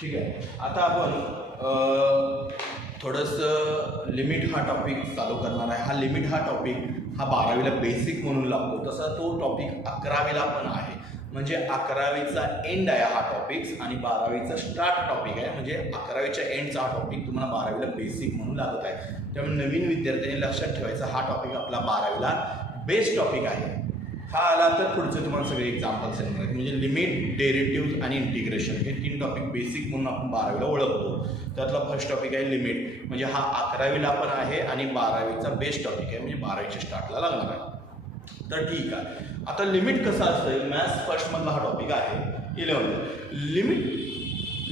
ठीक आहे. आता आपण थोडंसं लिमिट हा टॉपिक चालू करणार आहे. हा लिमिट हा टॉपिक हा 12वीला बेसिक म्हणून लागतो, तसा तो टॉपिक 11वीला पण आहे. म्हणजे 11वीचा एंड आहे हा टॉपिक आणि 12वीचा स्टार्ट टॉपिक आहे. म्हणजे 11वीच्या एंडचा हा टॉपिक तुम्हाला 12वीला बेसिक म्हणून लागत आहे. त्यामुळे नवीन विद्यार्थ्यांनी लक्षात ठेवायचा हा टॉपिक आपला 12वीला बेस्ट टॉपिक आहे. हा आला तर पुढचे तुम्हाला सगळे एक्झाम्पल्स येणार आहेत. म्हणजे लिमिट, डेरिव्हेटिव्ह आणि इंटिग्रेशन हे 3 टॉपिक बेसिक म्हणून आपण 12वीला ओळखतो. त्यातला फर्स्ट टॉपिक आहे लिमिट. म्हणजे हा 11वीला पण आहे आणि 12वीचा बेस्ट टॉपिक आहे, म्हणजे 12वीच्या स्टार्टला लागणार आहे. तर ठीक आहे. आता लिमिट कसं असतं, मॅथ्स फर्स्टमधला हा टॉपिक आहे 11.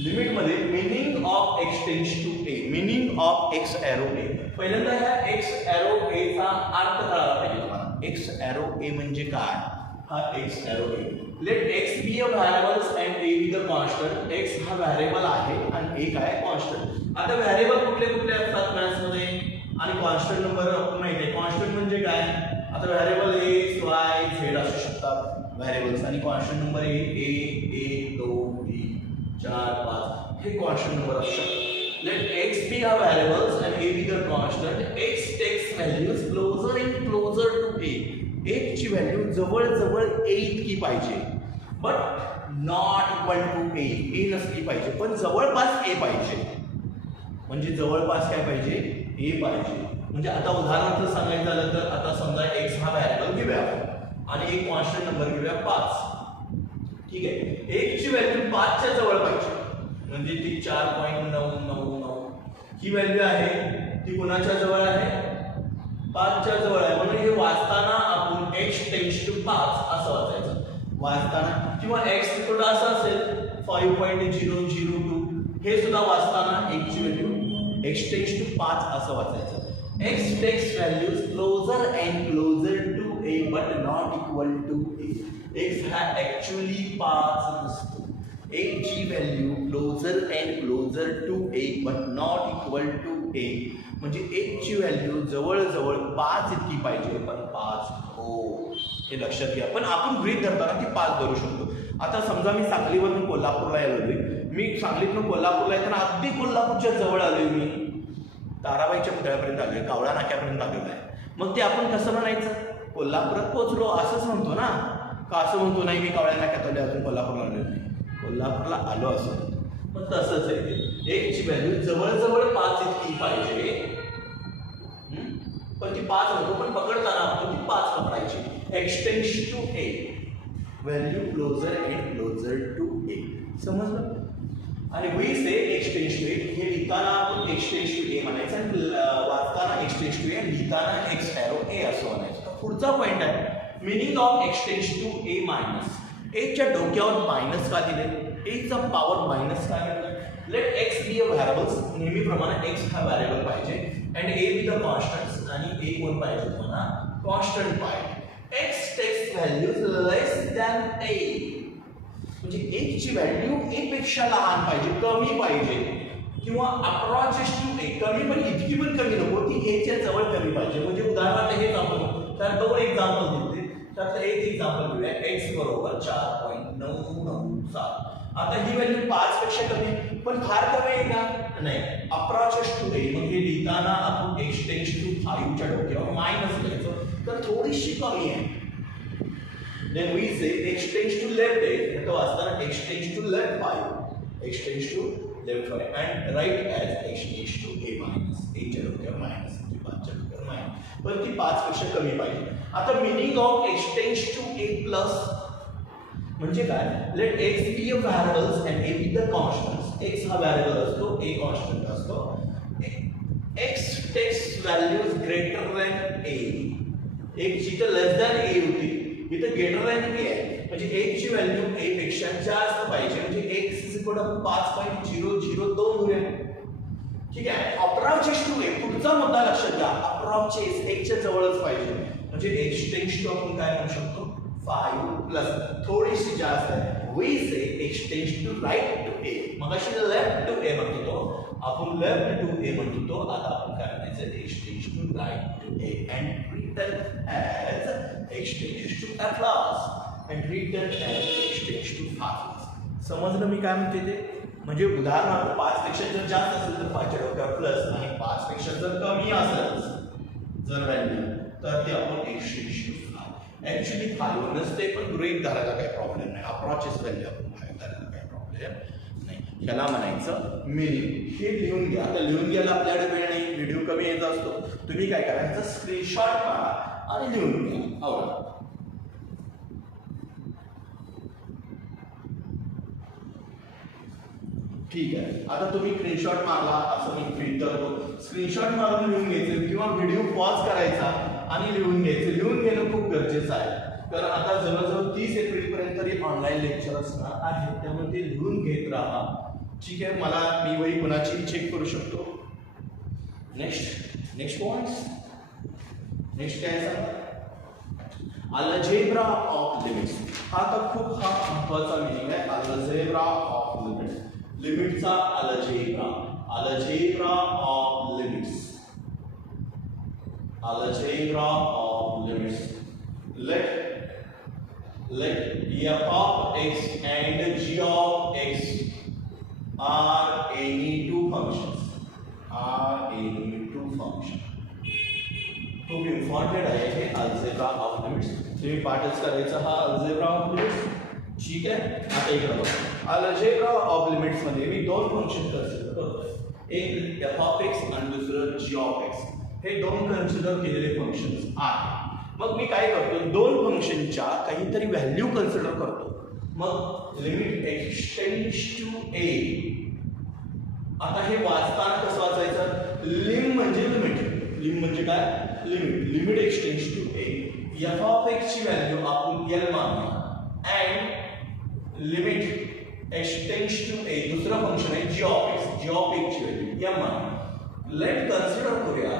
लिमिटमध्ये meaning of x tends to a, meaning of x arrow a. पहिल्यांदा ह्या एक्स एरो एचा अर्थ कळाला पाहिजे तुम्हाला. एक्स एरो ए म्हणजे काय? हा x arrow a. Let x be a variables and a B the constant. X हा व्हॅरिएबल आहे आणि ए काय कॉन्स्टंट. आता व्हॅरिएबल कुठले कुठले असतात मॅथ्समध्ये आणि कॉन्स्टंट नंबर आपण माहिती आहे. कॉन्स्टंट म्हणजे काय? आता व्हॅरिएबल एक्स वाय झेड असू शकतात व्हॅरिएबल्स आणि कॉन्स्टंट नंबर ए 1 2 3 4 5 हे कॉन्स्टंट नंबर असू शकतात. Let x be a variables and a B the constant. X takes values closer and closer to a. एक्सची व्हॅल्यू जवळ जवळ ए इतकी पाहिजे, but not equal to a. A नसली पाहिजे पण जवळपास ए पाहिजे. म्हणजे जवळपास काय पाहिजे? ए पाहिजे. म्हणजे आता उदाहरणार्थ सांगायचं झालं तर आता समजा एक्स हा व्हॅरिएबल घेऊया आणि एक कॉन्स्टंट नंबर घेऊया 5. ठीक आहे. एक्सची व्हॅल्यू 5 च्या जवळ पाहिजे, म्हणजे ती 4.999 ही व्हॅल्यू आहे. ती कोणाच्या जवळ आहे? 5 च्या जवळ आहे. म्हणून हे वाचताना आपण x टेन्स टू 5 असं वाचायचं वाचताना, किंवा x थोडं असं असेल 5.002 हे सुद्धा वाचताना x ची व्हॅल्यू x टेन्स टू 5 असं वाचायचं. x takes values closer and closer to a but not equal to a. x हा actually 5 नसतो. x ची value closer and closer to a but not equal to a. म्हणजे x ची value जवळ 5 इतकी पाहिजे, पण 5 हो हे लक्षात घ्या. पण आपण गृहीत धरताना ती 5 धरू शकतो. आता समजा मी सांगलीवरून कोल्हापूरला आलोय. मी सांगलीतून कोल्हापूरला येताना अगदी कोल्हापूरच्या जवळ आलोय. मी ताराबाईच्या पुतळ्यापर्यंत आलोय, कावळा नाक्यापर्यंत आलेलो आहे. मग ते आपण कसं म्हणायचं? कोल्हापुरात पोहोचलो असंच म्हणतो ना, का असं म्हणतो नाही मी कावळ्या नाक्यात आलोय अजून कोल्हापूरला आलो नाही, कोल्हापूरला आलो असं. मग तसंच आहे ते. एक्सची व्हॅल्यू जवळ 5 इतकी पाहिजे, पण ती 5 होतो, पण पकडताना आपण ती 5 पकडायची. X tends to a, value closer and closer to a. समजलं? आणि we say x tends to a हे लिहिताना आपण एक्स टेन्स टू ए म्हणायचं आणि वाचताना एक्स टेन्स टू ए, लिहिताना एक्स एरो ए असं म्हणायचं. पुढचा पॉईंट आहे meaning of x tends to a minus. एच्या डोक्यावर मायनस का दिले? एचा पॉवर मायनस का घेतलं? Let x be a variables. नेहमीप्रमाणे एक्स हा व्हॅरिएबल पाहिजे and a B the constants, आणि ए कोण पाहिजे तुम्हाला? कॉन्स्टंट पाहिजे. X takes values less than a, म्हणजे एक्सची व्हॅल्यू ए पेक्षा लहान पाहिजे, कमी पाहिजे, किंवा अप्रॉचेस टू ए. कमी पण इतकी पण कमी नको, ती एच्या जवळ कमी पाहिजे. म्हणजे उदाहरणार्थ हेच आपण तर 2 एक्झाम्पल दिले. त्यातलं एक एक्झाम्पल घेऊया. एक्स बरोबर 4.997. आता ही व्हॅल्यू 5 पेक्षा कमी, पण फार कमी आहे का? नाही. अप्रॉचेस टू ए, मग हे लिहिताना आपण एक्स टेन्स टू 5 च्या डोक्यावर मायनस घ्यायचं, तर थोडीशी कमी आहे. Then we say x tends to left a, तो वाचताना x tends to left 5, x tends to left 5 and right as x tends to a minus. a च्या डोक्यावर मायनस, 5 च्या डोक्यावर मायनस, पण ती 5 पेक्षा कमी पाहिजे. आता meaning of x tends to a plus म्हणजे काय? Let x be a variables and a be the constants. x हा व्हॅरिएबल असतो, a कॉन्स्टंट असतो. x takes values greater than a. एक जिथं लेस दॅन a होती इथं ग्रेटर दॅन ए आहे, म्हणजे x ची व्हॅल्यू a पेक्षा जास्त पाहिजे. म्हणजे x इज इक्वल टू 5.002 होईल. ठीक आहे. अप्रॉचेस टू ए, पुढचा मुद्दा लक्षात घ्या. अप्रॉचेस x च्या जवळच पाहिजे, म्हणजे x टेन्स टू आपण काय म्हणू शकतो? 5 प्लस, थोडीशी जास्त आहे. We say x tends to right to a. मगाशी लेफ्ट टू ए म्हणतो तो, आपण लेफ्ट टू ए म्हणतो तो, आता आपण काय म्हणायचं? x tends to right to a and written as x tends to a plus and written as x tends to 5. समजलं मी काय म्हणते ते? म्हणजे उदाहरणार्थ 5 पेक्षा जर जास्त असेल तर 5 च्या डोक्यावर प्लस आणि 5 पेक्षा जर कमी असेल जर व्हॅल्यू तर ते आपण एक्सटेन्शन ऍक्च्युली फाईव्ह नसते पण गृहीत धरायला काही प्रॉब्लेम नाही. अप्रॉचेस व्हॅल्यू आपण फाईव्ह धरायला काही प्रॉब्लेम नाही. याला म्हणायचं मिनिंग. हे लिहून घ्या. आता लिहून घ्यायला आपल्याकडे वेळ नाही, व्हिडिओ कमी यायचा असतो. तुम्ही काय करायचं स्क्रीनशॉट मारा आणि लिहून घ्या. आवडा ठीक आहे. आता तुम्ही स्क्रीनशॉट मारला असं मी फील करतो. स्क्रीनशॉट मारून लिहून घ्यायचं किंवा व्हिडिओ पॉज करायचा आणि लिहून घ्यायचं. लिहून घेणं खूप गरजेचं आहे कारण आता जवळजवळ 30 एप्रिलपर्यंत तरी ऑनलाईन लेक्चर असणार आहे, त्यामुळे ते लिहून घेत राहा. ठीक आहे. मला मी वही कुणाची चेक करू शकतो. Next points. नेक्स्ट काय सांगा अल्जेब्रा ऑफ लिमिट्स. हा तर खूप महत्वाचा मीनिंग आहे. Algebra of limits. लिमिटचा algebra. Algebra of limits. Algebra of limits. Let f of x and g of x are any two functions. खूप इम्पॉर्टंट आहे हे अल्जेब्रा ऑफ लिमिट्स. तुम्ही पाठच करायचा हा अल्जेब्रा ऑफ लिमिट्स. ठीक आहे. आता इकडे बघा अल्जेब्रा ऑफ लिमिट्स मध्ये मी दोन फंक्शन कन्सिडर करतोय. एक f of x आणि दुसरं g of x. हे दोन कन्सिडर केलेले फंक्शन्स आहेत. मग मी काय करतो दोन फंक्शनच्या काहीतरी व्हॅल्यू कन्सिडर करतो. मग लिमिट एक्सटेंड्स टू ए. आता हे वाचताना कसं वाचायचं लिम म्हणजे लिमिट. लिम म्हणजे काय limit. Limit x tends to a. F of x ची व्हॅल्यू आपण एल मानूया and limit x tends to a दुसरं फंक्शन आहे g of x. G of x ची व्हॅल्यू एम मानूया. लेट कन्सिडर करूया.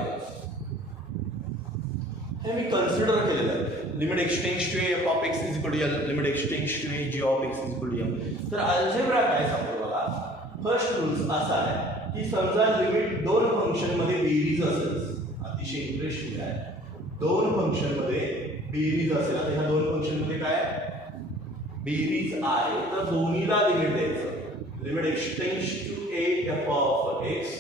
हे मी कन्सिडर केलेलं आहे. Limit x tends to f of x is equal to L. Limit x tends to a g of x is equal to M. तर algebra काय सांगतो बघा. फर्स्ट रूल्स असा आहे की समजा लिमिट दोन फंक्शन मध्ये बेरीज असेल. अतिशय इंटरेस्टिंग आहे. दोन फंक्शन मध्ये बेरीज असेल. आता ह्या दोन फंक्शन मध्ये काय बेरीज आहे तर दोन्हीला लिमिट द्यायचं. Limit x tends to a f of x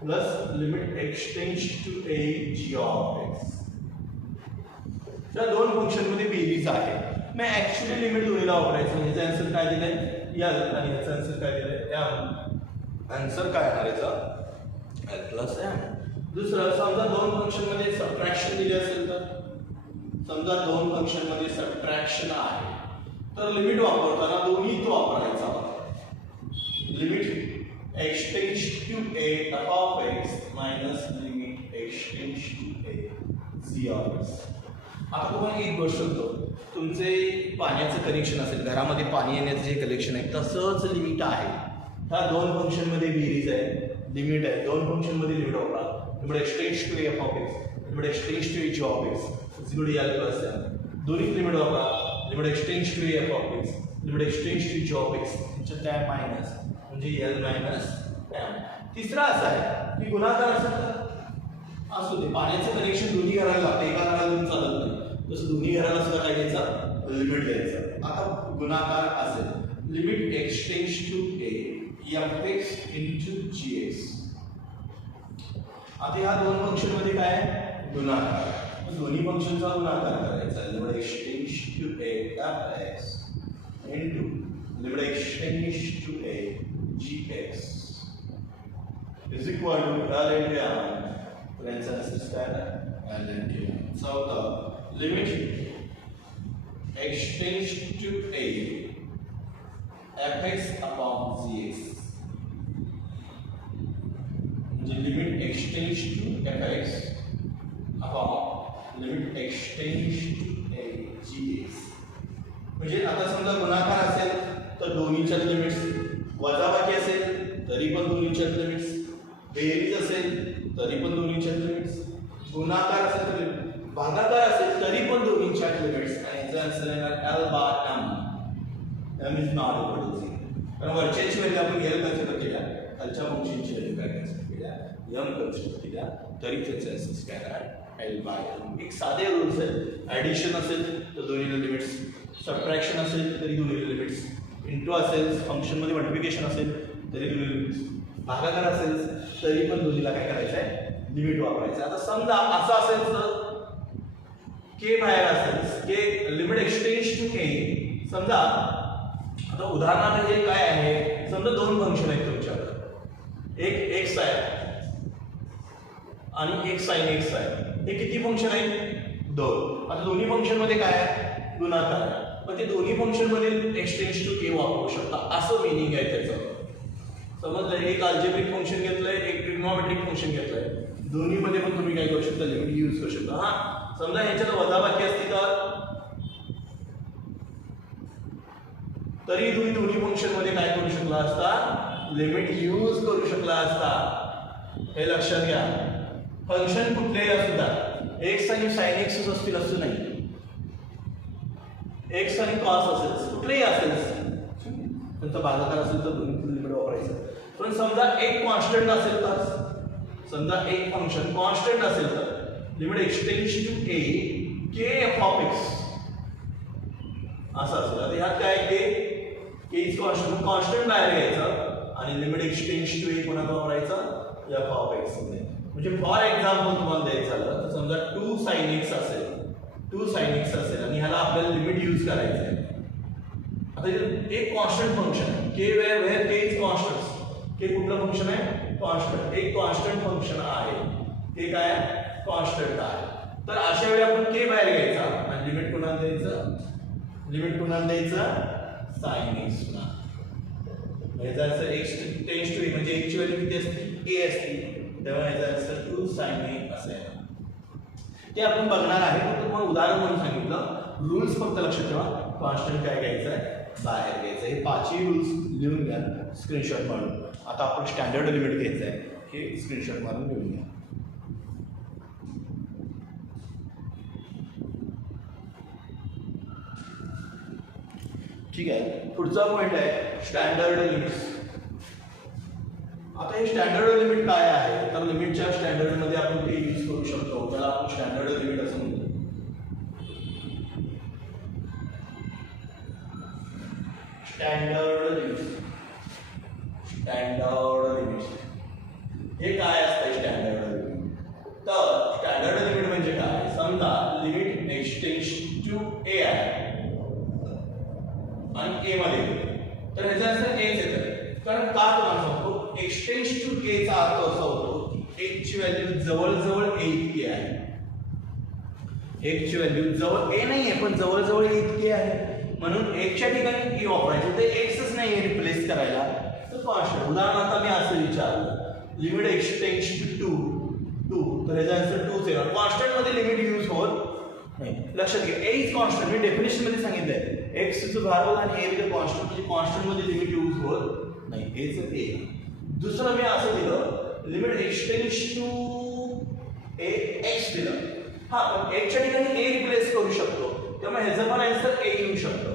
plus limit x tends to a g of x. त्या दोन फंक्शन मध्ये बेरीज आहे. मी ऍक्च्युअली लिमिट दोन्हीला वापरायचं. ह्याचा आन्सर काय दिलाय एल आणि ह्याचा आन्सर काय दिलाय एम. आन्सर काय येणार याचा एल प्लस एम. दुसरं समजा दोन फंक्शन मध्ये सबट्रॅक्शन दिले असेल तर समजा दोन फंक्शन मध्ये सबट्रॅक्शन आहे तर लिमिट वापरताना दोन्ही तो वापरायचा. Limit x tends to a f of x minus limit x tends to a g of x. आता तुम्हाला एक गोष्ट होतो तुमचे पाण्याचं कनेक्शन असेल घरामध्ये पाणी येण्याचं जे कलेक्शन आहे तसंच लिमिट आहे. ह्या दोन फंक्शन मध्ये बेरीज आहे लिमिट आहे. दोन फंक्शन मध्ये लिमिट वापरा. Limit x tends to f of x limit x tends to a g of x is l plus m. दोन्ही लिमिट वापरा. Limit x tends to f of x limit x tends to g of x त्याच्यात काय minus म्हणजे L minus M. तिसरा असा आहे की गुणाकार असेल तर असू दे. पाण्याचं कनेक्शन दोन्ही घराला लागतं. एका घराला दोन चालत नाही. तसं दोन्ही घराला सुद्धा काय द्यायचं लिमिट द्यायचं. आता गुणाकार असेल limit x tends to a f x into g x. आता ह्या दोन फंक्शन मध्ये काय गुणाकार. दोन्ही फंक्शनचा गुणाकार करायचा. Limit x tends to a f x into limit x tends to a g x is equal to l into m. Friends answer काय आहे एल इंटू एम. चौथा limit extends to a fx upon gx. म्हणजे limit extends to fx upon limit extends to a gx. म्हणजे आता समजा गुणाकार असेल तर दोन्हीच्यात लिमिट्स. वजाबाकी असेल तरी पण दोन्हीच्यात लिमिट्स. बेरीज असेल तरी पण दोन्हीच्यात लिमिट्स. गुणाकार असेल तर भागाकार असेल तरी पण दोन्हीच्या लिमिट्स. आणि याचा आन्सर येणार l by m. M is not equal to 0. कारण वरच्याची व्हॅल्यू आपण एल कन्सिडर केल्या खालच्या फंक्शनची व्हॅल्यू काय कन्सिडर केल्या एम कन्सिडर केल्या तरी त्याचा आन्सर काय येणार एल बाय एम. एक साधे रूल्स आहेत. ॲडिशन असेल तर दोन्हीला लिमिट्स. सबट्रॅक्शन असेल तरी दोन्हीला लिमिट्स. इंटू असेल फंक्शनमध्ये मल्टिप्लिकेशन असेल तरी दोन्ही भागाकार असेल तरी पण दोन्हीला काय करायचं आहे, लिमिट वापरायचं. आता समजा असं असेल तर के बाहेर असेल, के लिमिट एक्सटेंड्स टू के. समजा आता उदाहरणार्थ हे काय आहे, समजा दोन फंक्शन आहेत तुमच्याकडे, एक एक्स आहे आणि एक साइन एक्स आहे. हे किती फंक्शन आहेत, दोन. आता दोन्ही फंक्शन मध्ये काय आहे, गुणाकार आहे. मग ते दोन्ही फंक्शन मध्ये एक्सटेंड्स टू के वापरू शकता असं मिनिंग आहे त्याचं. समजलं, एक अल्जेब्रिक फंक्शन घेतलंय, एक ट्रिग्नोमेट्रिक फंक्शन घेतलंय, दोन्ही मध्ये पण तुम्ही काय करू शकता, लिमिट यूज करू शकता. हा समजा ह्याच्यात वजाबाकी असती तरी तुम्ही दोन्ही फंक्शन मध्ये काय करू शकला असता, लिमिट यूज करू शकला असता. हे लक्षात घ्या. फंक्शन कुठलेही असू द्या, एक्स आणि साइन एक्स असतील असं नाही, एक्स आणि कॉस असेल, कुठलेही असेल, त्यांचा भागाकार असेल तर दोन्ही लिमिट वापरायचं. पण समजा एक कॉन्स्टंट असेल तर, समजा एक फंक्शन कॉन्स्टंट असेल तर limit x tends to a k f of x असं असेल. आता ह्यात काय के इज कॉन्स्टंट, कॉन्स्टंट बाहेर घ्यायचं आणि लिमिट एक्सटेंड्स टू ए कोणाला वापरायचं, एफ ऑफ एक्स मध्ये. म्हणजे फॉर एक्झाम्पल तुम्हाला द्यायचं झालं तर समजा 2 sin x असेल, 2 sin x असेल आणि ह्याला आपल्याला लिमिट यूज करायचं आहे. आता एक कॉन्स्टंट फंक्शन आहे, के वेअर के इज कॉन्स्टंट. के कुठलं फंक्शन आहे, कॉन्स्टंट. एक कॉन्स्टंट फंक्शन आहे, ते काय कॉन्स्टंट आहे. तर अशा वेळी आपण के बाहेर घ्यायचा आणि लिमिट कोणाला द्यायचं, लिमिट कोणाला द्यायचं, साइन एक्स ला. याचा अर्थ एक्स टेंड्स टू ए म्हणजे x ची व्हॅल्यू किती असते, a असते, तेव्हा याचा अर्थ 2 sin a असेल. ते आपण बघणार आहे, पण तुम्हाला उदाहरण म्हणून सांगितलं. रूल्स फक्त लक्षात ठेवा, कॉन्स्टंट काय घ्यायचं आहे, बाहेर घ्यायचं. हे 5ही रूल्स लिहून घ्या स्क्रीनशॉट मारून. आता आपण स्टँडर्ड लिमिट घ्यायचं आहे, हे स्क्रीनशॉट मारून लिहून घ्या. ठीक आहे. पुढचा पॉइंट आहे स्टँडर्ड लिमिट्स. आता हे स्टँडर्ड लिमिट काय आहे, तर लिमिटच्या स्टँडर्ड मध्ये आपण ते यूज करू शकतो, त्याला आपण स्टँडर्ड लिमिट असं म्हणतो. स्टँडर्ड लिमिट, स्टँडर्ड लिमिट हे काय असतं, स्टँडर्ड लिमिट. तर स्टँडर्ड लिमिट म्हणजे काय, समजा लिमिट एक्सटेंड्स टू ए आहे आणि ए मध्ये तर ह्याचा अर्थ एच येतं. कारण का तुम्हाला सांगतो, एक्सटेंड्स टू के चा अर्थ असा होतो की एक ची व्हॅल्यू जवळजवळ ए इतकी आहे. एक ची व्हॅल्यू जवळ ए नाही आहे पण जवळजवळ ए इतकी आहे, म्हणून एकच्या ठिकाणी ए वापरायचं. ते एक्सच नाही आहे रिप्लेस करायला, तर कॉन्स्टंट. उदाहरणार्थ मी असं विचारलं, लिमिट एक्सटेंड्स टू 2 तर ह्याचा आन्सर 2 येणार. कॉन्स्टंट मध्ये लिमिट यूज होत नाही. लक्षात घ्या, ए इज कॉन्स्टंट. मी डेफिनेशन मध्ये सांगितलंय एक्स इज व्हेरिएबल आणि ए विथ कॉन्स्टंट, म्हणजे कॉन्स्टंट मध्ये लिमिट यूज होत नाही. H a. दुसरं मी असं दिलं, limit x tends to a x दिलं. हा, पण एक्सच्या ठिकाणी ए रिप्लेस करू शकतो, त्यामुळे ह्याचं पण आन्सर ए येऊ शकतं.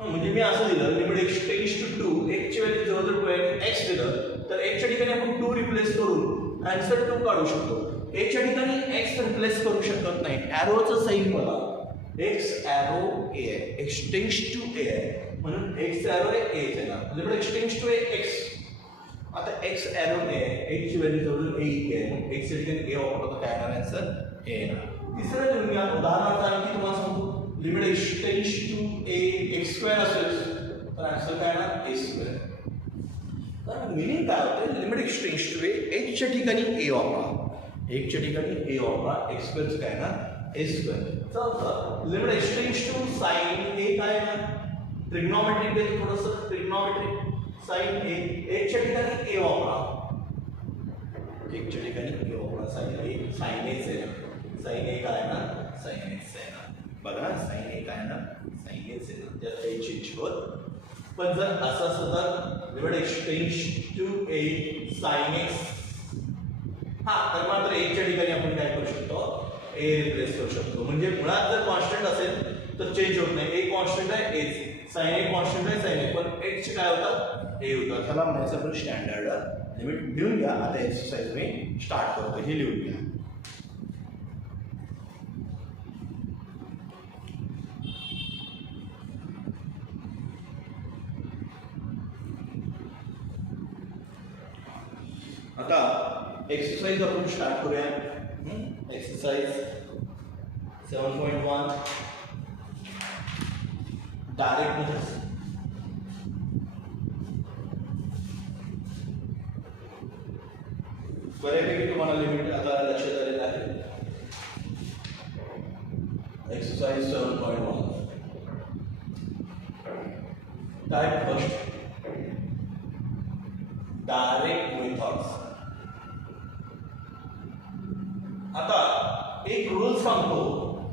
म्हणजे मी असं दिलं, लिमिट एक्सटेंड्स टू 2, एक्सची व्हॅल्यू जवळजवळ 2 आहे, एक्स दिलं, तर एक्सच्या ठिकाणी आपण 2 रिप्लेस करून आन्सर 2 काढू शकतो. एक्सच्या ठिकाणी एक्स रिप्लेस करू शकत नाही. ॲरोचं साइन बघा, एक्स ॲरो ए आहे, एक्सटेंड्स टू ए आहे, म्हणून एक्स ॲरो ए येणार. Limit x tends to a x. आता एक्स ॲरो ए आहे, एक्सची व्हॅल्यू जवळजवळ ए इतकी आहे, एक्सच्या ठिकाणी ए वापरतो, काय येणार आन्सर ए येणार. तिसरं लिहून घ्या. उदाहरणार्थ आणखी तुम्हाला सांगतो, limit x tends to a x square असेल तर आन्सर काय येणार, ए स्क्वेअर. तर मिनिंग काय होतं, लिमिट एक्सटेंड्स टू ए एक्सच्या ठिकाणी ए वापरा, एक्सच्या ठिकाणी ए वापरा, एक्स स्क्वेअरचं काय येणार, ए स्क्वेअर. चालतं. लिमिट एक्सटेंड्स टू साइन ए काय येणार, ट्रिग्नोमेट्रिक आहे थोडंसं, ट्रिग्नोमेट्रिक साइन ए, एक्सच्या ठिकाणी ए वापरा, एक्सच्या ठिकाणी ए वापरा, साइन ए, साइन एच आहे, साइन ए काय ना, साइन एच आहे ना. बघा, साइन ए काय ना, साइन एच आहे ना, त्यात काही चेंज होत. पण जर असं असं तर limit x tends to a sine x, हा, तर मात्र एकच्या ठिकाणी आपण काय करू शकतो, ए रिप्लेस करू शकतो. म्हणजे मुळात जर कॉन्स्टंट असेल तर चेंज होत नाही. ए कॉन्स्टंट आहे, एच साइन ए कॉन्स्टंट आहे, साइन ए, पण एक्सचे काय होतं, ए होतं. त्याला म्हणायचं आपण स्टँडर्ड लिमिट. लिहून घ्या. आता एक्सरसाइज मी स्टार्ट करतो, हे लिहून घ्या. आता एक्सरसाइज आपण स्टार्ट करूया. Exercise 7.1 direct methods. बऱ्यापैकी तुम्हाला लिमिट आता लक्षात आलेलं आहे. Exercise 7.1 type first direct methods. आता एक रूल सांगतो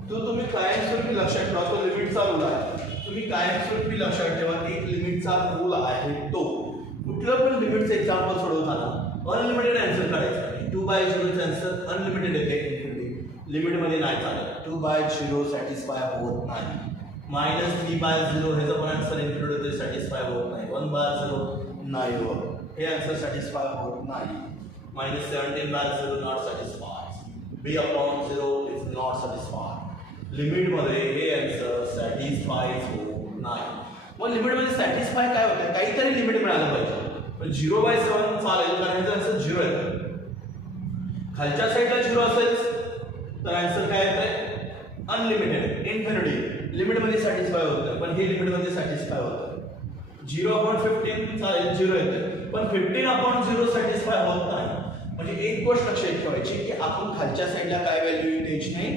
तो तुम्ही कायमस्वरूपी लक्षात ठेवा. तो लिमिटचा रूल आहे. तुम्ही कायमस्वरूपी लक्षात ठेवा. एक लिमिटचा रूल आहे तो कुठलं पण लिमिटचं एक्झाम्पल सोडवताना अनलिमिटेड आन्सर काढायचा. 2/0 आन्सर अनलिमिटेड येते. लिमिटमध्ये नाही चालत. 2/0 सॅटिस्फाय होत नाही. -3/0 ह्याचा पण आन्सर इन्क्लूड होते, सॅटिस्फाय होत नाही. 1/0 नाही होत, हे आन्सर सॅटिस्फाय होत नाही. -17/0 not satisfy. b/0 is not satisfy. लिमिटमध्ये हे आन्सर सॅटिस्फाय होत नाही. मग लिमिटमध्ये सॅटिस्फाय काय होतं? काहीतरी लिमिट मिळालं पाहिजे. पण 0/7 चालेल कारण ह्याचा आन्सर 0 येतो. खालच्या साईडला 0 असेल तर आन्सर काय येतंय? Unlimited, infinity. लिमिटमध्ये सॅटिस्फाय होतं पण हे लिमिटमध्ये सॅटिस्फाय होतं. 0/15 चालेल, 0 येतं. पण 15/0 सॅटिस्फाय होत नाही. म्हणजे एक गोष्ट लक्षात ठेवायची की आपण खालच्या साईडला काय व्हॅल्यू येऊन द्यायची नाही,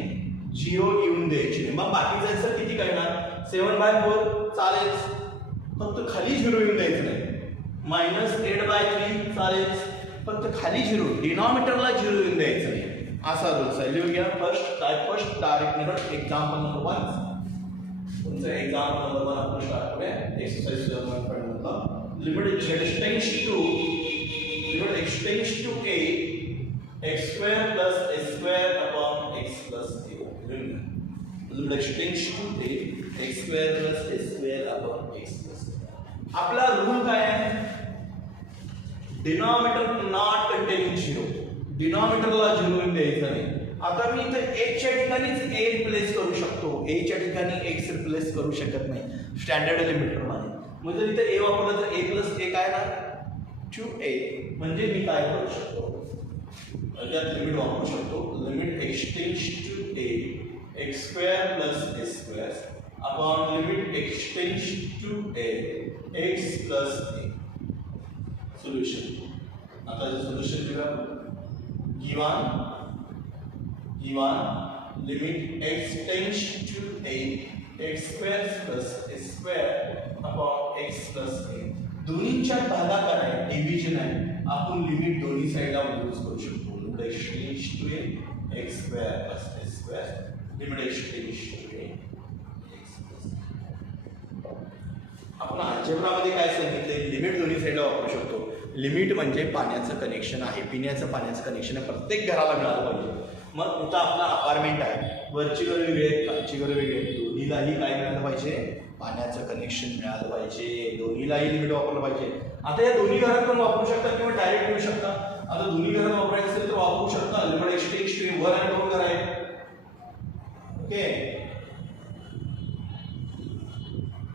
0 येऊन द्यायची नाही. मग बाकीचं आन्सर किती करणार? 7/4 चालेल, फक्त खाली 0 येऊन द्यायचं नाही. -8/3 चालेल, फक्त खाली 0, डिनॉमिनेटरला 0 येऊन द्यायचं नाही. असा रूल्स आहे. लिहून घ्या. First direct method. Example number 1. तुमचं एक्झाम्पल नंबर 1 आपण स्टार्ट करूया. Exercise 7.1 limit x tends to a x² + a² upon x + a. Limit x tends to a x² + a² upon x + a. आपला रूल काय आहे? Denominator not containing 0. डिनॉमिनेटरला 0 येऊन द्यायचं नाही. आता मी इथे x च्या ठिकाणीच a रिप्लेस करू शकतो. a च्या ठिकाणी x रिप्लेस करू शकत नाही स्टँडर्ड लिमिटर मध्ये. म्हणजे जर इथे a वापरलं तर a + a काय ना 2a. म्हणजे मी काय करू शकतो? यात लिमिट वापरू शकतो. Limit x tends to a x² + a² upon limit x tends to a x + a. Solution. आता सोल्यूशन दिलं. given limit x tends to a x² + a² upon x + a. दोन्हीच्या भागाकार आहे, डिव्हिजन आहे. आपण लिमिट दोन्ही साईडला यूज करू शकतो. Limit x tends to a x² + a². Limit x tends to a x + a. आपण अल्जेब्रामध्ये काय सांगितले? लिमिट दोन्ही साईडला वापरू शकतो. लिमिट म्हणजे पाण्याचं कनेक्शन आहे, पिण्याचं पाण्याचं कनेक्शन आहे. प्रत्येक घराला मिळालं पाहिजे. मग इथं आपला अपार्टमेंट आहे, वरची घर वेगळी आहेत, खालची घर वेगळी आहेत. दोन्हीलाही काय मिळालं पाहिजे? पाण्याचं कनेक्शन मिळालं पाहिजे. दोन्हीलाही लिमिट वापरलं पाहिजे. आता या दोन्ही घरात पण वापरू शकता किंवा डायरेक्ट घेऊ शकता. आता दोन्ही घरात वापरायचं असेल तर वापरू शकता. लिमिट एक्सटेंड्स टू वर आणि 2 घर आहेत. ओके,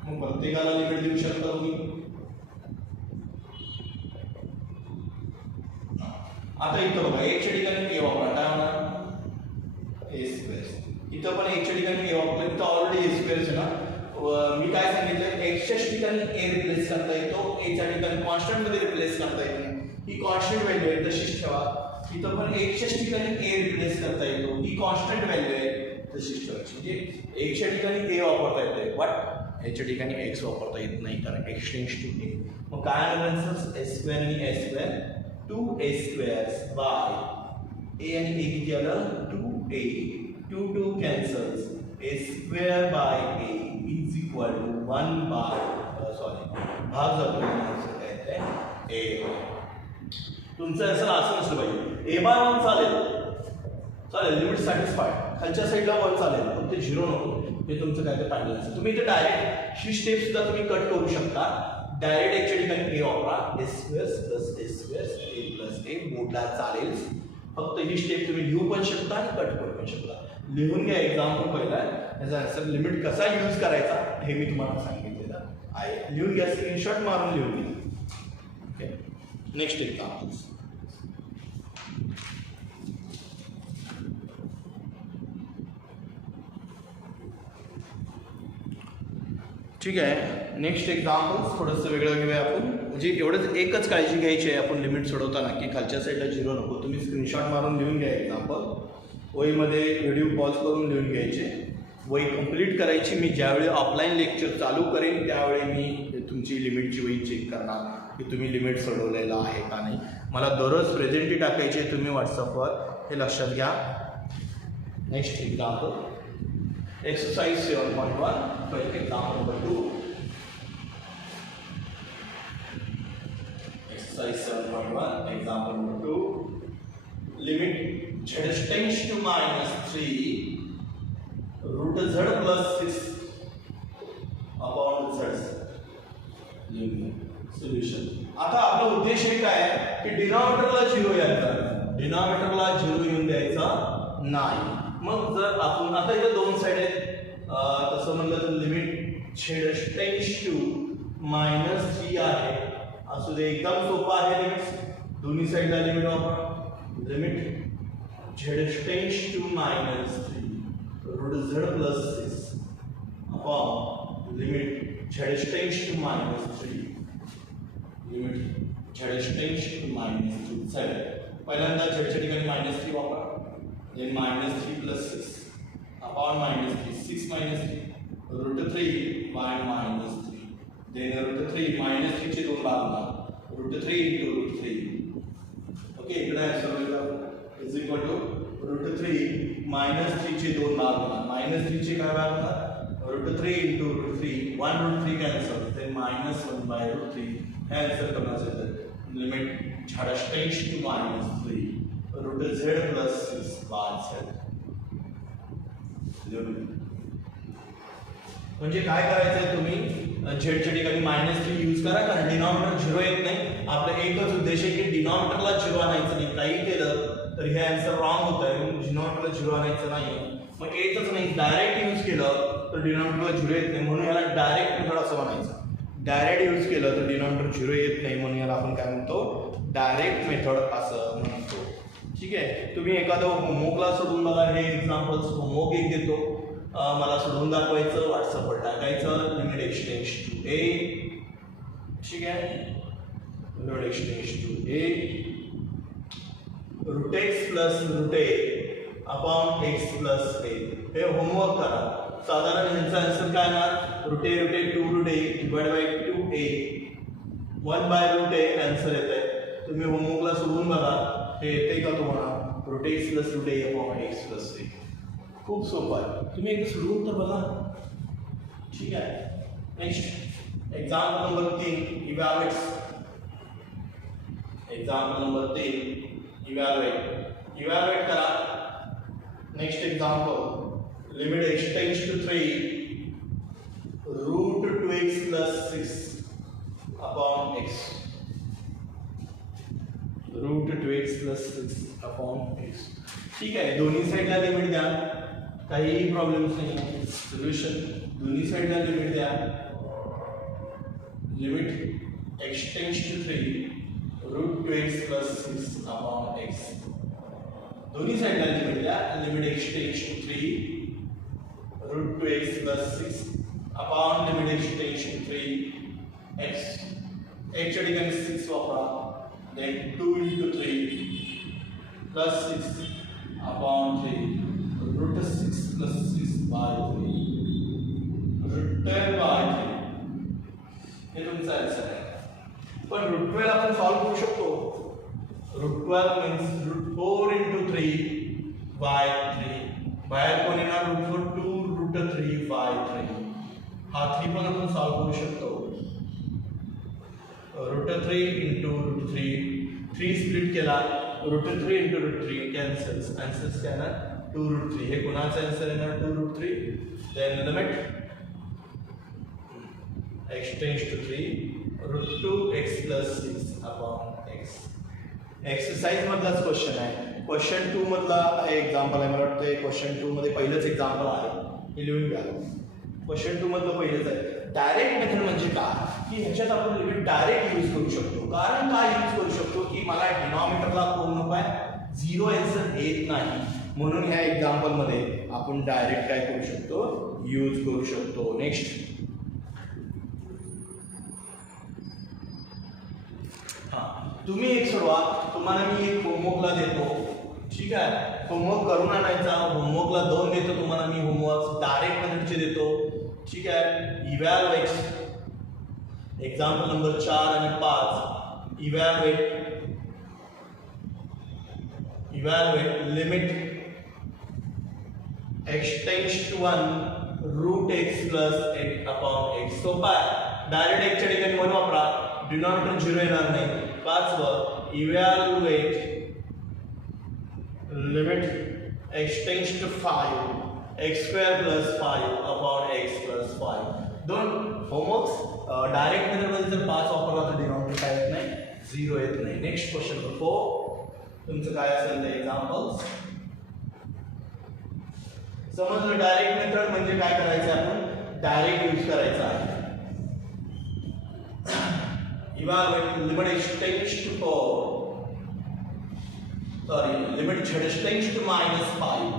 मग प्रत्येकाला लिमिट देऊ शकता तुम्ही. आता इथं बघा, एक च्या ठिकाणी a वापरा, काय होणार? a². इथं पण एक च्या ठिकाणी a वापरलं. इथं ऑलरेडी a² आहे ना. मी काय सांगितलं? x च्या ठिकाणी a रिप्लेस करता येतो, a च्या ठिकाणी कॉन्स्टंट मध्ये रिप्लेस करता येत नाही. ही कॉन्स्टंट व्हॅल्यू आहे, तशीच ठेवा. इथं पण x च्या ठिकाणी a रिप्लेस करता येतो, ही कॉन्स्टंट व्हॅल्यू आहे, तशीच ठेवायची. म्हणजे x च्या ठिकाणी a वापरता येते, बट याच्या ठिकाणी x वापरता येत नाही कारण एक्सटेंड्स टू a. मग काय आन्सर? a² आणि a². 2a² बाय a आणि a किती आलं? 2a. 2 cancels. a² by a is equal to 1 by भाग जातो. आन्सर काय आहे? a. तुमचं आन्सर असं नसलं पाहिजे. a/1 चालेल, लिमिट सॅटिस्फाय. खालच्या साईडला 1 चालेल, पण ते 0 नको. हे तुमचं काय ते फायनल आन्सर. तुम्ही इथे डायरेक्ट ही स्टेप सुद्धा तुम्ही कट करू शकता. डायरेक्ट एक्सच्या ठिकाणी a वापरा. a² + a² a + a मोडला चालेल. फक्त ही स्टेप तुम्ही लिहू पण शकता आणि कट करू पण शकता. लिहून घ्या एक्झाम्पल पहिला. याचा आन्सर लिमिट कसा यूज करायचा हे मी तुम्हाला सांगितलेलं आहे. लिहून घ्या, स्क्रीनशॉट मारून लिहून घ्या. Okay, next examples. ठीक आहे. नेक्स्ट एक्झाम्पल थोडंसं वेगळं घेऊया आपण. म्हणजे एवढंच एकच काळजी घ्यायची आहे आपण लिमिट सोडवताना की खालच्या साईडला 0 नको. तुम्ही स्क्रीनशॉट मारून लिहून घ्या एक्झाम्पल. वहीमध्ये व्हिडिओ पॉज करून लिहून घ्यायचे. वही कंप्लीट करायची. मी ज्यावेळी ऑफलाईन लेक्चर चालू करेन त्यावेळी मी तुमची लिमिटची वही चेक करणार की तुम्ही लिमिट सोडवलेलं आहे का नाही. मला दररोज प्रेझेंटी टाकायचे तुम्ही व्हॉट्सअपवर, हे लक्षात घ्या. Next example exercise 7.1. पहिलं example number 2. Exercise 7.1 example number 2. Limit z tends to -3 root z plus 6 upon z. Solution. आता आपला उद्देश हे काय आहे की डिनॉमिनेटरला 0 यायचा, डिनॉमिनेटरला 0 येऊन द्यायचा नाही. मग जर आपण आता इथे दोन साईड आहेत, तसं म्हणलं तर लिमिट z टेंड्स टू -3 आहे. असू दे, एकदम सोपं आहे लिमिट. दोन्ही साईडला लिमिट वापरा. Limit z tends to -3 root z plus 6 upon limit z tends to -3 limit z tends to -3. चला पहिल्यांदा z च्या ठिकाणी -3 वापरा. then -3 plus 6 upon -3 6 -3 root 3 by -3 then root 3 -3 चे दोन भाग होणार root 3 into root 3. ओके, इकडे आन्सर होईल इज इक्वल टू root 3 -3 चे दोन भाग होणार. -3 चे काय भाग होणार root 3 into root 3 1 root 3 cancel then -1 by root 3 हे आन्सर करण्याचं आहे. Limit z tends to -3 root z plus 6 by z. म्हणजे काय करायचंय तुम्ही z च्या ठिकाणी -3 यूज करा कारण डिनॉमिनेटर 0 येत नाही. आपला एकच उद्देश आहे की डिनॉमिनेटरला 0 आणायचं नाही. काही केलं तर हे आन्सर रॉंग होत आहे. डिनॉमिनेटरला 0 आणायचं नाही. मग येतच नाही, डायरेक्ट यूज केलं तर डिनॉमिनेटरला 0 येत नाही. म्हणून याला डायरेक्ट मेथड असं म्हणायचं. डायरेक्ट यूज केलं तर डिनॉमिनेटर 0 येत नाही, म्हणून याला आपण काय म्हणतो डायरेक्ट मेथड असं म्हणतो. ठीक आहे. तुम्ही एखादं होमवर्कला सोडून बघा. हे एक्झाम्पल्स होमवर्क एक देतो, मला सोडून दाखवायचं, व्हॉट्सअपवर टाकायचं. Limit x tends to a. ठीक आहे. Limit x tends to a root x plus root a upon x plus a. हे होमवर्क करा. साधारण ह्यांचा आन्सर काय येणार root a 2 root a divide by 2a 1 by root a answer येत आहे. तुम्ही होमवर्कला सोडून बघा. हे येते का तुम्हाला root x plus root a upon x plus a. खूप सोपं आहे. तुम्ही एकदा सोडवून तर बघा. ठीक आहे. Next example number 3 evaluate. Example number 3 evaluate करा. Next example limit x tends to 3 root 2x plus 6 upon x. Root 2x plus 6 upon x. ठीक आहे. दोन्ही साईडला लिमिट द्या, काही प्रॉब्लेम्स नाही. सोल्युशन दोन्ही साईडला लिमिट द्या. Limit x tends to 3 root 2x plus 6 upon x. दोन्ही साईडला लिमिट द्या. Limit x tends to 3 root 2x plus 6 upon limit x tends to 3 x. x च्या ठिकाणी 6 वापरा. then 2 into 3 plus 6 upon 3 root 6 plus 6 by 3 root 12 by 3. हे तुमचा answer आहे. पण रूट 12 आपण सॉल्व करू शकतो. Root 12 means root 4 into 3 by 3. बाहेर कोण येणार रूट 4 2 रूट 3 by 3. हा 3 पण आपण सॉल्व करू शकतो. रूट 3 into रूट 3 स्प्लिट केला. Root 3 into root 3 cancels. Answers काय ना 2 रूट 3. हे कोणाचा आन्सर येणार 2 root 3. Then limit x tends to 3 root 2x plus 6 upon x. Exercise मधलाच क्वेश्चन आहे. क्वेश्चन 2 मधला एक्झाम्पल आहे. मला वाटतं क्वेश्चन 2 मध्ये पहिलंच एक्झाम्पल आहे. हे लिहून घ्या. क्वेश्चन 2 मधलं पहिलंच आहे. डायरेक्ट मेथड म्हणजे काय की ह्याच्यात आपण लिमिट डायरेक्ट यूज करू शकतो. कारण काय यूज करू शकतो की मला डिनॉमिनेटरला कोण नको आहे 0 आन्सर येत नाही. म्हणून ह्या एक्झाम्पल मध्ये आपण डायरेक्ट काय करू शकतो यूज करू शकतो. नेक्स्ट तुम्ही एक सोडवा, तुम्हाला मी एक होमवर्कला देतो, ठीक आहे, होमवर्क करून आणायचा. होमवर्कला 2 देतो तुम्हाला मी, होमवर्क डायरेक्ट मेथडचे देतो, ठीक आहे. इव्हॅल्युएट एक्झाम्पल नंबर 4 आणि 5. Evaluate limit x tends to 1 root x plus x upon x. सोपा आहे, डायरेक्ट x च्या ठिकाणी 1 वापरा, डिनॉमिनेटर 0 येणार नाही. 5व evaluate limit x tends to 5 x square plus 5 upon x plus 5. 2 homeworks direct मेथडमध्ये जर 5 वापरला तर डिनॉमिनेटर काय येत नाही, 0 येत नाही. नेक्स्ट क्वेश्चन 4 तुमचं काय असेल ते एक्झाम्पल्स. समजलं डायरेक्ट मेथड म्हणजे काय करायचं, आपण डायरेक्ट यूज करायचा आहे. Evaluate limit x tends to 4 limit z tends to -5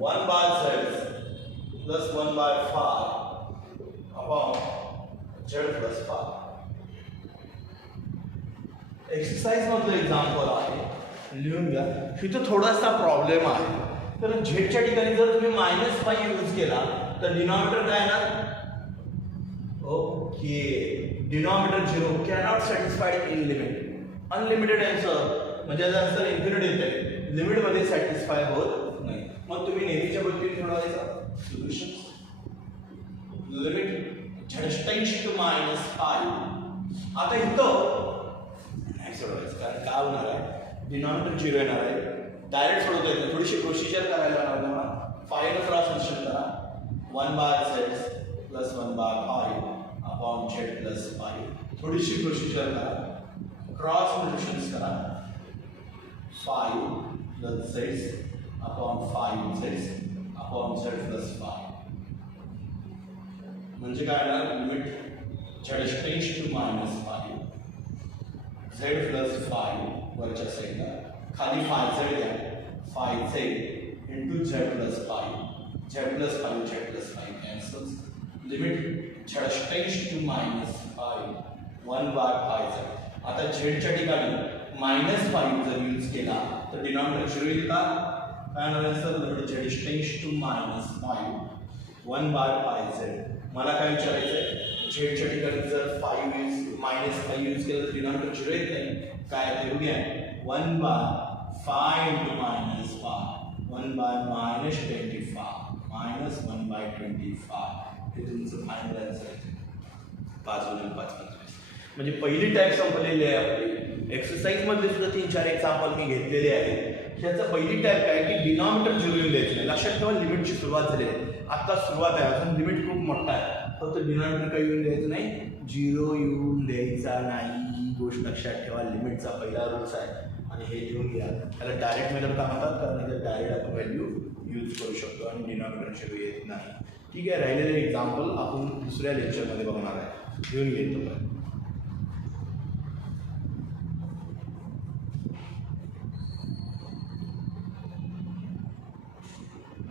1 by z plus 1 by 5 upon z plus 5. Exercise मधलं एक्झाम्पल आहे, लिहून घ्या. इथं थोडासा प्रॉब्लेम आहे. तर झेडच्या ठिकाणी जर तुम्ही -5 यूज केला तर डिनॉमिनेटर काय येणार, okay, denominator 0 cannot satisfied in limit. Unlimited answer म्हणजे आन्सर इन्फिनिट येते, लिमिट मध्ये सॅटिस्फाय होत नाही. मग तुम्ही नेहमीच्या पद्धतीने सोडवायचा solution. Limit z tends to -5. आता इथं नाही सोडवायचं, कारण काय होणार आहे, डिनॉमिनेटर 0 येणार आहे. डायरेक्ट सोडवता येते, थोडीशी प्रोसिजर करायला लागणार तुम्हाला. 5 ला ट्रान्सलेशन करा, 1 by z plus 1 by 5 upon z plus 5. थोडीशी प्रोसिजर करा, क्रॉस मल्टिप्लिकेशन करा, 5 plus z upon 5z upon z plus 5. म्हणजे काय येणार, limit z tends to -5 z plus 5 वरच्या साईडला, खाली 5z घ्या, 5z into z plus 5, z plus 5 z plus 5 cancels. Limit z tends to -5 1 by 5z. आता झेडच्या ठिकाणी -5 जर यूज केला तर डिनॉमिनेटर 0 येईल का, काय होणार sir, limit z tends to -5 1 by 5z. मला काय विचारायचं आहे, झेडच्या ठिकाणी जर -5 यूज केलं तर डिनॉमिनेटर 0 येत नाही, काय ते बघूया, 1 बाय 5 इंटू -5 1 बाय -25 -1 बाय 25. हे तुमचं फायनल आन्सर आहे. 5 गुणिले 5 25. म्हणजे पहिली टाईप संपलेली आहे आपली. एक्सरसाइज मध्ये सुद्धा 3-4 एक्झाम्पल मी घेतलेले आहेत. ह्याचं पहिली टाईप काय की डिनॉमिनेटर 0 येऊन द्यायचं नाही. लक्षात ठेवा, लिमिटची सुरुवात झाली आहे, आता सुरुवात आहे, अजून लिमिट खूप मोठा आहे. फक्त डिनॉमिनेटर काही येऊन द्यायचं नाही, 0 येऊन द्यायचा नाही. ही गोष्ट लक्षात ठेवा, लिमिटचा पहिला रूल्स आहे. आणि हे लिहून घ्या, त्याला डायरेक्ट मेथड का म्हणतात, कारण डायरेक्ट आपण व्हॅल्यू यूज करू शकतो आणि डिनॉमिनेटर 0 येत नाही. ठीक आहे, राहिलेले एक्झाम्पल आपण दुसऱ्या लेक्चरमध्ये बघणार आहे. लिहून घेतो.